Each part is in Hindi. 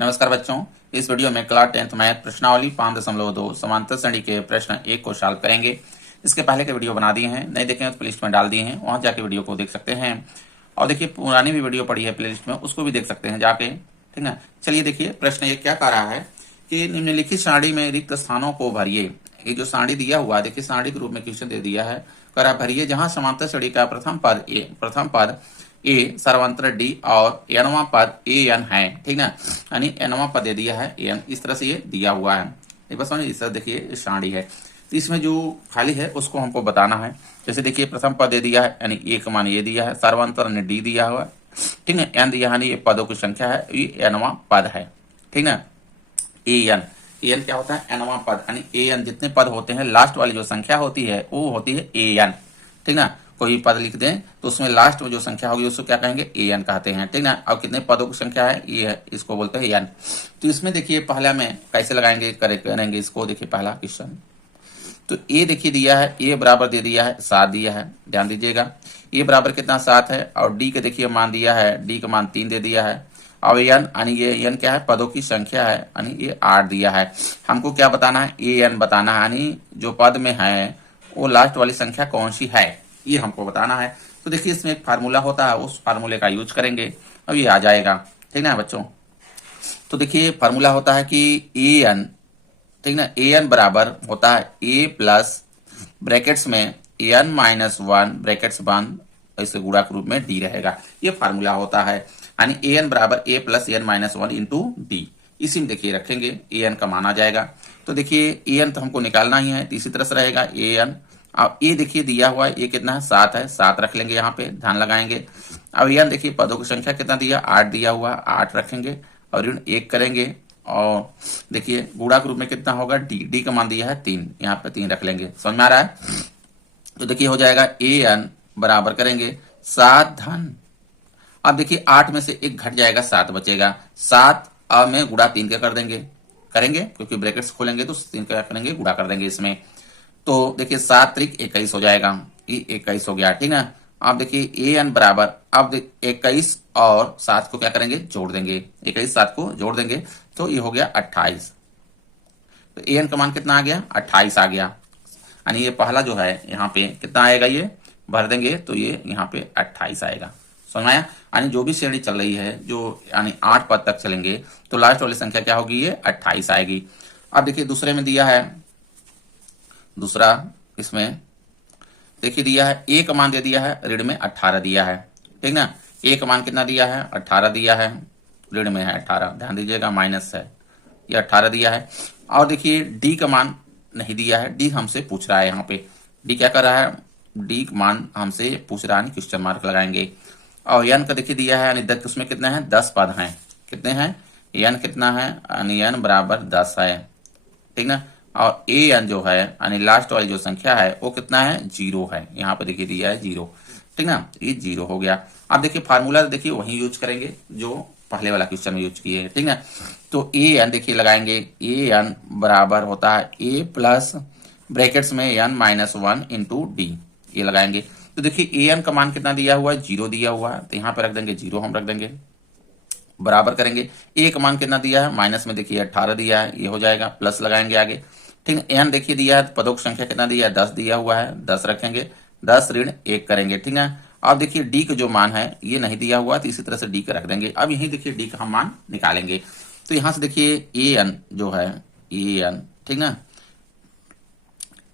नमस्कार बच्चों, इस वीडियो में क्लास 10th मैथ प्रश्नावली 5.2 समांतर श्रेणी के प्रश्न 1 को सॉल्व करेंगे। इसके पहले के वीडियो बना दिए हैं, नहीं देखें तो प्लेलिस्ट में डाल दिए हैं, वहां जाके वीडियो को देख सकते हैं। और देखिए पुरानी भी वीडियो पड़ी है प्लेलिस्ट में, उसको भी देख सकते हैं जाके, ठीक है। चलिए देखिए प्रश्न ये क्या कह रहा है कि निम्नलिखित सारणी में रिक्त स्थानों को भरिए। ये जो सारणी दिया हुआ है, देखिए सारणी के रूप में क्वेश्चन दे दिया है, करा भरिए जहां समांतर श्रेणी का प्रथम पद ए सर्वांतर डी और एनवा पद ए एन है, ठीक ना। यानी एनवा पद दे दिया है एन, इस तरह से ये दिया हुआ है। एक बार समझिए, इस तरह देखिए सारणी है, तो इसमें जो खाली है उसको हमको बताना है। जैसे देखिए प्रथम पद दे दिया है, यानी ए का मान ये दिया है, सर्वांतर ने डी दिया हुआ है, ठीक है। एन दिया है, ये पदों की संख्या है, ये एनवा पद है, ठीक ना। ए एन क्या होता है? एनवा पद, यानी ए एन जितने पद होते हैं लास्ट वाली जो संख्या होती है वो होती है ए एन, ठीक ना। कोई पद लिख दें तो उसमें लास्ट में जो संख्या होगी उसको क्या कहेंगे? ए एन कहते हैं, ठीक ना। और कितने पदों की संख्या है? ये है, इसको बोलते हैं एन। तो इसमें देखिए पहला में कैसे लगाएंगे, करेंगे इसको। देखिए पहला क्वेश्चन, तो ए देखिए दिया है, ए बराबर दे दिया है 7 दिया है, ध्यान दीजिएगा। ए बराबर कितना? 7 है। और डी के देखिए मान दिया है, डी का मान 3 दे दिया है। और एन यानी ये एन क्या है? पदों की संख्या है, यानी ये 8 दिया है। हमको क्या बताना है? ए एन बताना है, यानी जो पद में है वो लास्ट वाली संख्या कौन सी है, ये हमको बताना है। तो देखिए इसमें एक फार्मूला होता है, उस फार्मूले का यूज करेंगे, अब ये आ जाएगा, ठीक ना बच्चों। तो देखिए फार्मूला होता है कि ए एन, ठीक ना, ए एन बराबर होता है ए प्लस ब्रैकेट्स में एन माइनस 1 ब्रैकेट्स बंद, ऐसे गुणा के रूप में डी रहेगा, ये फार्मूला होता है। यानी ए एन बराबर a plus n minus 1 into d, इसी में देखिए रखेंगे ए एन का मान आ जाएगा। तो देखिए ए एन तो हमको निकालना ही है, तो इसी तरह से रहेगा ए एन। अब ए देखिए दिया हुआ है, ये कितना है? 7 है, 7 रख लेंगे यहाँ पे, ध्यान लगाएंगे। अब एन देखिए पदों की संख्या कितना दिया? 8 दिया हुआ, 8 रखेंगे और ऋण 1 करेंगे। और देखिए गुणा के रूप में कितना होगा? डी, डी का मान दिया है 3, यहाँ पे 3 रख लेंगे, समझ में आ रहा है। तो देखिए हो जाएगा ए एन बराबर करेंगे 7 धन, अब देखिए 8 में से 1 घट जाएगा, 7 बचेगा। 7 में गुणा 3 का कर देंगे, करेंगे क्योंकि ब्रैकेट्स खोलेंगे तो 3 का करेंगे, गुणा कर देंगे इसमें। तो देखिए 7 त्रिक 21 हो जाएगा, ये 21 हो गया, ठीक ना। अब देखिए ए एन बराबर, अब 21 और 7 को क्या करेंगे? जोड़ देंगे, 21 7 को जोड़ देंगे तो ये हो गया 28। तो ए एन का मान कितना आ गया? 28 आ गया। यानी ये पहला जो है यहाँ पे कितना आएगा, ये भर देंगे तो ये यहाँ पे 28 आएगा, समझ में आया। यानी जो भी श्रेणी चल रही है, जो यानी 8 पद तक चलेंगे तो लास्ट वाली संख्या क्या होगी? ये 28 आएगी। अब देखिए दूसरे में दिया है, दूसरा इसमें देखिए दिया है ए का मान दे दिया है, ऋण में 18 दिया है, ठीक ना। ए का मान कितना दिया है? 18 दिया है, ऋण में है 18, ध्यान दीजिएगा माइनस है, ये 18 दिया है। और देखिए डी का मान नहीं दिया है, डी हमसे पूछ रहा है, यहाँ पे डी क्या कर रहा है? डी का मान हमसे पूछ रहा है, क्वेश्चन मार्क लगाएंगे। और एन का देखिए दिया है, यानी उसमें कितने हैं? 10 पद हैं, कितने हैं? एन कितना है? यानी एन बराबर 10 है, ठीक ना। और ए एन जो है यानी लास्ट वाली जो संख्या है वो कितना है? 0 है, यहाँ पे देखिए दिया है 0, ठीक ना, ये 0 हो गया। अब देखिए फार्मूला देखिए वही यूज करेंगे जो पहले वाला क्वेश्चन में यूज किए हैं, ठीक ना। तो ए एन देखिए लगाएंगे, ए एन बराबर होता है ए प्लस ब्रैकेट्स में एन माइनस 1 इंटू डी, ये लगाएंगे। तो देखिए ए एन का मान कितना दिया हुआ है? 0 दिया हुआ है, तो यहाँ पे रख देंगे 0, हम रख देंगे, बराबर करेंगे। ए का मान कितना दिया है? माइनस में देखिए 18 दिया है, ये हो जाएगा, प्लस लगाएंगे आगे, ठीक है। एन देखिए दिया है, पदों की संख्या कितना दिया है? 10 दिया हुआ है, 10 रखेंगे, 10 ऋण 1 करेंगे, ठीक है। अब देखिए डी का जो मान है ये नहीं दिया हुआ, तो इसी तरह से डी का रख देंगे। अब यही देखिए डी का हम मान निकालेंगे। तो यहां से देखिए ए एन जो है, ए एन, ठीक ना,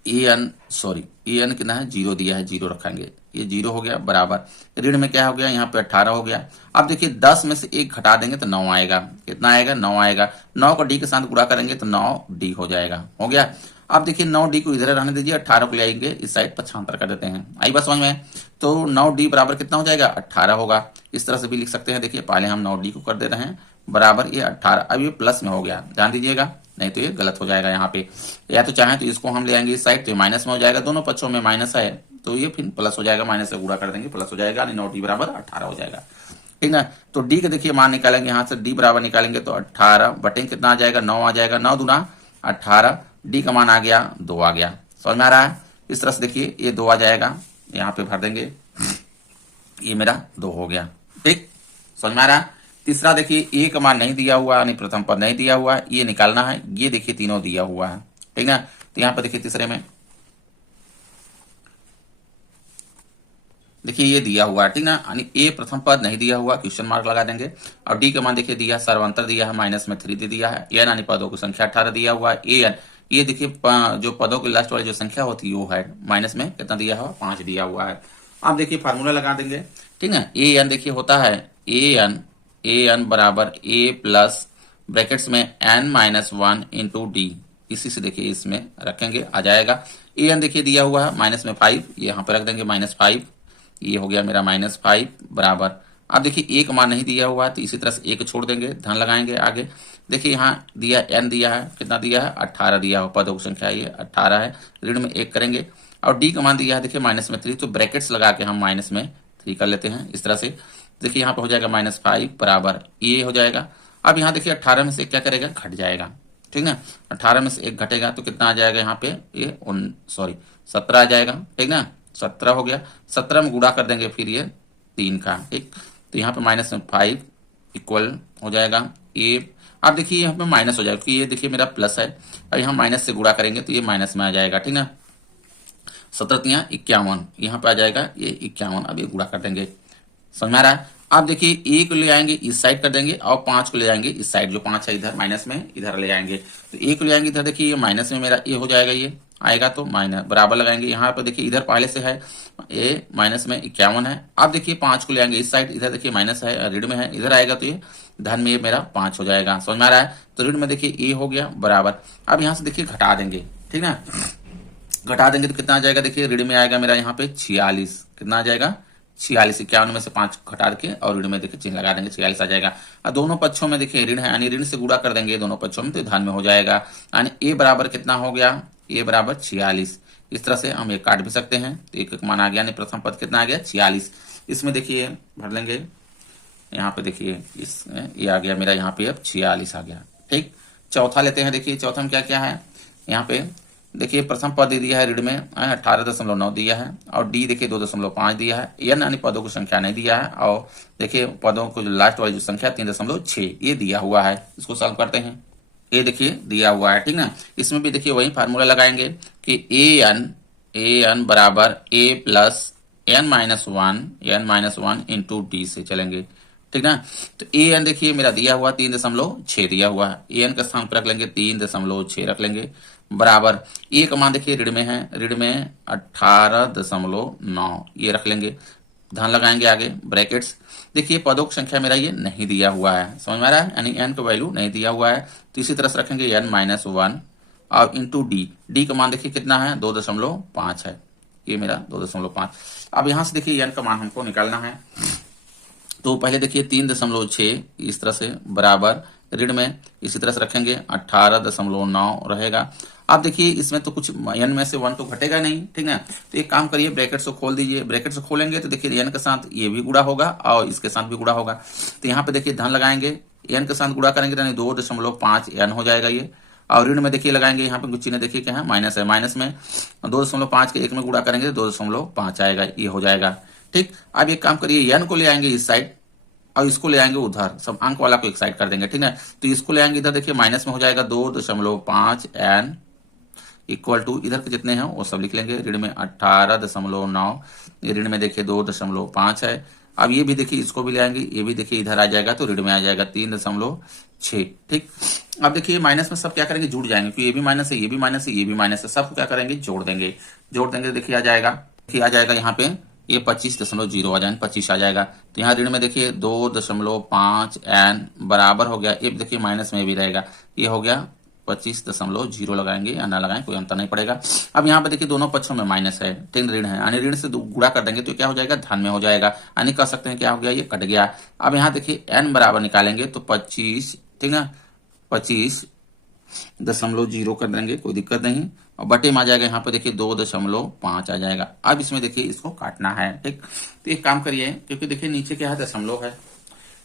A N sorry A N कितना है? 0 दिया है, 0 रखेंगे, ये 0 हो गया, बराबर ऋण में क्या हो गया? यहाँ पे 18 हो गया। अब देखिए 10 में से 1 घटा देंगे तो 9 आएगा, कितना आएगा? 9 आएगा। 9 को डी के साथ गुणा करेंगे तो 9 डी हो जाएगा, हो गया। अब देखिए 9 डी को इधर रहने दीजिए, 18 को ले आएंगे इस साइड, 75 कर देते हैं, आई बात समझ में। तो 9 डी बराबर कितना हो जाएगा? 18 होगा। इस तरह से भी लिख सकते हैं, देखिए पहले हम 9 डी को कर दे रहे हैं बराबर ये 18, अब ये प्लस में हो गया, ध्यान दीजिएगा, नहीं तो ये गलत हो जाएगा यहाँ पे। या तो चाहे तो इसको हम ले आएंगे इस साइड, तो ये माइनस में हो जाएगा, दोनों पक्षों में माइनस है तो ये फिर प्लस हो जाएगा, माइनस से गुणा कर देंगे प्लस हो जाएगा, 9 डी बराबर 18 हो जाएगा, ठीक ना। तो डी के देखिए मान निकालेंगे, यहाँ से डी बराबर निकालेंगे तो 18 बटे कितना आ जाएगा? 9 आ जाएगा, 9 दूना 18, डी का मान आ गया 2 आ गया, समझ में आ रहा है। इस तरह से देखिए ये 2 आ जाएगा, यहाँ पे भर देंगे, ये मेरा 2 हो गया, ठीक, समझ में आ रहा है। तीसरा देखिए ए का मान नहीं दिया हुआ यानी प्रथम पद नहीं दिया हुआ, ये निकालना है। ये देखिए तीनों दिया हुआ है, ठीक ना। तो यहाँ पर देखिए तीसरे में देखिए ये दिया हुआ है, ठीक ना, यानी ए प्रथम पद नहीं दिया हुआ, क्वेश्चन मार्क लगा देंगे। और डी का मान देखिए दिया, सर्वांतर दिया है, माइनस में 3 दे दिया है। एन यानी पदों की संख्या 18 दिया हुआ है। ए एन ये देखिए जो पदों की लास्ट वाली जो संख्या होती है वो है माइनस में कितना दिया हुआ, 5 दिया हुआ है। आप देखिए फार्मूला लगा देंगे, ठीक ना। ए एन देखिए होता है ए एन बराबर ए प्लस ब्रैकेट्स में एन माइनस 1 इंटू डी। इसी से देखिए इसमें रखेंगे आ जाएगा। ए एन देखिए दिया हुआ है माइनस में 5, ये यहाँ पे रख देंगे -5, ये हो गया मेरा -5 बराबर। अब देखिए एक मान नहीं दिया हुआ है तो इसी तरह से एक छोड़ देंगे, धन लगाएंगे आगे। देखिए यहाँ दिया एन दिया है, कितना दिया है 18 दिया हुआ, पदों की संख्या ये 18 है, ऋण में 1 करेंगे। और डी का मान दिया है देखिए माइनस में 3, तो ब्रैकेट्स लगा के हम माइनस में 3 कर लेते हैं इस तरह से। देखिए यहाँ पे हो जाएगा -5 बराबर ये हो जाएगा। अब यहाँ देखिए 18 में से क्या करेगा, घट जाएगा, ठीक ना। 18 में से 1 घटेगा तो कितना आ जाएगा यहाँ पे, ये 17 आ जाएगा, ठीक ना। 17 हो गया, 17 में गुणा कर देंगे फिर ये 3 का, ठीक। तो यहाँ पे -5 इक्वल हो जाएगा ए। अब देखिए यहाँ पे माइनस हो जाएगा क्योंकि ये देखिए मेरा प्लस है, अब यहाँ माइनस से गुणा करेंगे तो ये माइनस में आ जाएगा, ठीक ना। 17 51, यहाँ पे आ जाएगा ये 51। अब ये गुणा कर देंगे, समझ में आ रहा है। आप देखिए ए को ले आएंगे इस साइड कर देंगे और 5 को ले जाएंगे इस साइड, जो 5 है इधर माइनस में इधर ले आएंगे। तो ए को ले आएंगे इधर, देखिए ये माइनस में मेरा ए हो जाएगा, ये आएगा तो माइनस बराबर लगाएंगे। यहाँ पर देखिए इधर पहले से है ए माइनस में 51 है। अब देखिए 5 को ले आएंगे इस साइड, इधर देखिए माइनस है ऋण में है, इधर आएगा तो ये धन में ये मेरा 5 हो जाएगा, समझ में आ रहा है। तो ऋण में देखिए ए हो गया बराबर। अब यहाँ से देखिए घटा देंगे, ठीक ना, घटा देंगे तो कितना आ जाएगा, देखिए ऋण में आएगा मेरा यहाँ पे 46, कितना आ जाएगा 46, 51 में से 5 घटा के और ऋण में देखिए चिन्ह लगा देंगे, 46 आ जाएगा। और दोनों पक्षों में देखिए ऋण है यानी ऋण से गुणा कर देंगे दोनों पक्षों में तो धन में हो जाएगा, यानी ए बराबर कितना हो गया, ए बराबर 46। इस तरह से हम ये काट भी सकते हैं, तो एक मान आ गया, यानी प्रथम पद कितना आ गया 46। इसमें देखिए भर लेंगे, यहाँ पे देखिए इस ये आ गया मेरा यहाँ पे अब 46 आ गया, ठीक। चौथा लेते हैं, देखिए चौथा में क्या क्या है, यहाँ पे देखिए प्रथम पद दिया है ऋण में 18.9 दिया है, और डी देखिए 2.5 दिया है। एन यानी पदों की संख्या नहीं दिया है, और देखिए पदों को जो लास्ट वाली जो संख्या 3.6 ये दिया हुआ है। इसको सॉल्व करते हैं, ये देखिए दिया हुआ है, ठीक ना। इसमें भी देखिए वही फार्मूला लगाएंगे कि ए एन बराबर a plus n-1 into D से चलेंगे, ठीक ना। तो ए एन देखिए मेरा दिया हुआ 3.6 दिया हुआ है, ए एन का स्थान पर रख लेंगे 3.6 रख लेंगे बराबर। ए का मान देखिए ऋण में है, ऋण में 18.9 ये रख लेंगे, धन लगाएंगे आगे ब्रैकेट्स। देखिए पदों की संख्या मेरा ये नहीं दिया हुआ है, समझ में आ रहा है, यानी एन का वैल्यू नहीं दिया हुआ है। तो इसी तरह से रखेंगे n-1 और इंटू डी का मान देखिए कितना है 2.5 है, ये मेरा 2.5। अब यहां से देखिए एन का मान हमको निकालना है, तो पहले देखिए 3.6 इस तरह से बराबर ऋण में इसी तरह से रखेंगे 18.9 रहेगा। अब देखिए इसमें तो कुछ एन में से 1 तो घटेगा नहीं, ठीक है। तो एक काम करिए ब्रैकेट से खोल दीजिए, ब्रैकेट से खोलेंगे तो देखिए एन के साथ ये भी गुणा होगा और इसके साथ भी गुणा होगा। तो यहाँ पे देखिए धन लगाएंगे, एन के साथ गुणा करेंगे यानी 2.5 एन हो जाएगा ये, और ऋण में देखिए लगाएंगे यहाँ पे कुछ चिन्ह देखिए क्या है माइनस है, माइनस में 2.5 के 1 में गुणा करेंगे 2.5 आएगा, ये हो जाएगा, ठीक। अब एक काम करिए एन को ले आएंगे इस साइड और इसको ले आएंगे उधर, सब अंक वाला को एक साइड कर देंगे, ठीक है। तो इसको ले आएंगे इधर, देखिए माइनस में हो जाएगा 2.5 एन इक्वल टू इधर के जितने हैं वो सब लिख लेंगे, ऋण में 18.9, ऋण में देखिए 2.5 है। अब ये भी देखिए इसको भी ले आएंगे, ये भी देखिए इधर आ जाएगा तो ऋण में आ जाएगा 3.6, ठीक। अब देखिए माइनस में सब क्या करेंगे जुड़ जाएंगे, क्योंकि ये भी माइनस है, ये भी माइनस है, ये भी माइनस है, सबको क्या करेंगे जोड़ देंगे, देखिए आ जाएगा, देखिए आ जाएगा यहाँ पे ये 25.0 आ जाएगा, 25 आ जाएगा। तो यहाँ ऋण में देखिए 2.5 एन बराबर हो गया, ये देखिए माइनस में भी रहेगा, ये हो गया 25.0 लगाएंगे या ना लगाएं कोई अंतर नहीं पड़ेगा। अब यहाँ पे देखिए दोनों पक्षों में माइनस है, ठीक, ऋण है, यानी ऋण से गुणा कर देंगे तो क्या हो जाएगा धन में हो जाएगा, यानी कह सकते हैं क्या हो गया ये कट गया। अब यहाँ देखिए एन बराबर निकालेंगे तो 25, ठीक ना, 25.0 कर देंगे, कोई दिक्कत नहीं, और बटे में आ जाएगा यहाँ पे देखिए 2.5 आ जाएगा। अब इसमें देखिए इसको काटना है, ठीक। तो एक काम करिए, क्योंकि देखिए नीचे क्या है दशमलव है,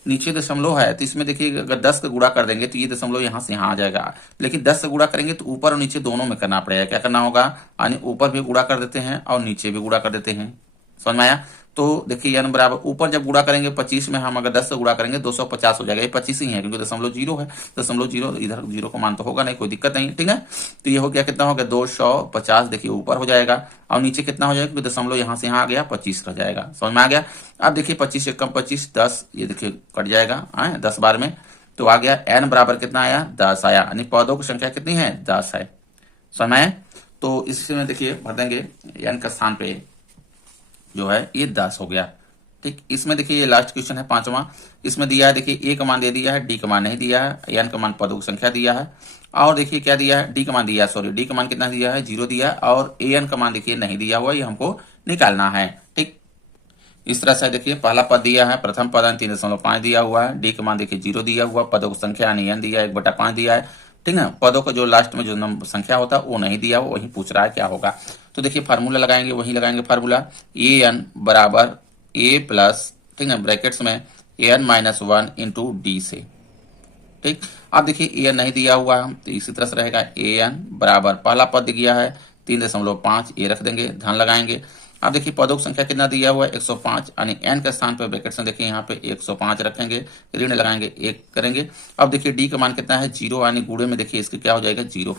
नीचे दशमलव है, तो इसमें देखिए अगर 10 का गुणा कर देंगे तो ये दशमलव यहाँ से यहाँ आ जाएगा, लेकिन 10 से गुणा करेंगे तो ऊपर और नीचे दोनों में करना पड़ेगा। क्या करना होगा, यानी ऊपर भी गुणा कर देते हैं और नीचे भी गुणा कर देते हैं, समझ में आया। तो देखिए n बराबर ऊपर जब गुणा करेंगे 25 में, हम अगर 10 से गुणा करेंगे 250 हो जाएगा। ये 25 ही है क्योंकि दशमलव जीरो है, दशमलव जीरो इधर जीरो का मान तो होगा नहीं, कोई दिक्कत नहीं। ठीक है, तो ये हो गया, कितना हो गया 250। देखिए ऊपर हो जाएगा और नीचे कितना हो जाएगा, क्योंकि दशमलव यहाँ से यहाँ आ गया 25 रह जाएगा। समझ में आ गया। अब देखिए 25 से कम 25 10, ये देखिए कट जाएगा 10 बार में, तो आ गया n बराबर कितना आया 10 आया, यानी पदों की संख्या कितनी है 10 है। समझ में आया। तो इसमें देखिए भर देंगे n का स्थान पे जो है ये 10 हो गया। ठीक, इसमें देखिए ये लास्ट क्वेश्चन है 5वां। इसमें दिया है देखिए a का मान दे दिया है, d का मान नहीं दिया है, n का मान पदों की संख्या दिया है, और देखिए क्या दिया है d का मान दिया है, सॉरी d का मान कितना दिया है 0 दिया है, और an का मान देखिए नहीं दिया हुआ, ये हमको निकालना है। ठीक, इस तरह से देखिए पहला पद दिया है, प्रथम पद 3.5 दिया हुआ है, डी का मान देखिए 0 दिया हुआ, पदों की संख्या यानी n दिया है 1/5 दिया है। ठीक है, पदों का जो लास्ट में जो नंबर संख्या होता है वो नहीं दिया, वो वही पूछ रहा है क्या होगा। तो देखिए फार्मूला लगाएंगे, वही लगाएंगे फार्मूला, ए एन बराबर ए प्लस, ठीक है, ब्रैकेट्स में an-1 इंटू डी से। ठीक, अब देखिए ए एन नहीं दिया हुआ है, तो इसी तरह से रहेगा ए एन बराबर पहला पद दिया है 3.5, ये रख देंगे, धन लगाएंगे। अब देखिए पदों की संख्या कितना दिया हुआ है 105, यानी n के स्थान पर ब्रैकेट्स में देखिए यहाँ पे 105 रखेंगे, ऋण लगाएंगे 1 करेंगे। अब देखिए d का मान कितना है 0, यानी गुणे में देखिए इसके क्या हो जाएगा 0।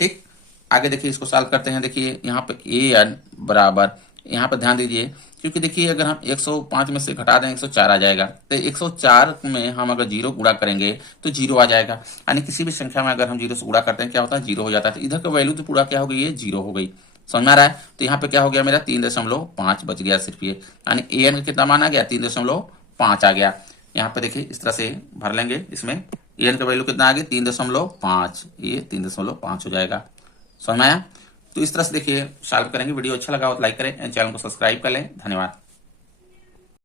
ठीक, आगे देखिए इसको सॉल्व करते हैं। देखिए यहाँ पे an बराबर, यहाँ पर ध्यान दीजिए, क्योंकि देखिए अगर हम 105 में से घटा दें 104 आ जाएगा, तो 104 में हम अगर 0 गुणा करेंगे तो 0 आ जाएगा, यानी किसी भी संख्या में अगर हम 0 से गुणा करते हैं क्या होता है 0 हो जाता है। तो इधर का वैल्यू तो पूरा क्या हो गई, ये 0 हो गई। समझ में आ रहा है। तो यहाँ पे क्या हो गया मेरा 3.5 बच गया सिर्फ ये, यानी ए एन का कितना मान आ गया 3.5 आ गया। यहाँ पे देखिए इस तरह से भर लेंगे, इसमें ए एन का वैल्यू कितना आ गया 3.5, ये 3.5 हो जाएगा। समझ में आया। तो इस तरह से देखिए सॉल्व करेंगे। वीडियो अच्छा लगा हो तो लाइक करें, चैनल को सब्सक्राइब कर लें। धन्यवाद।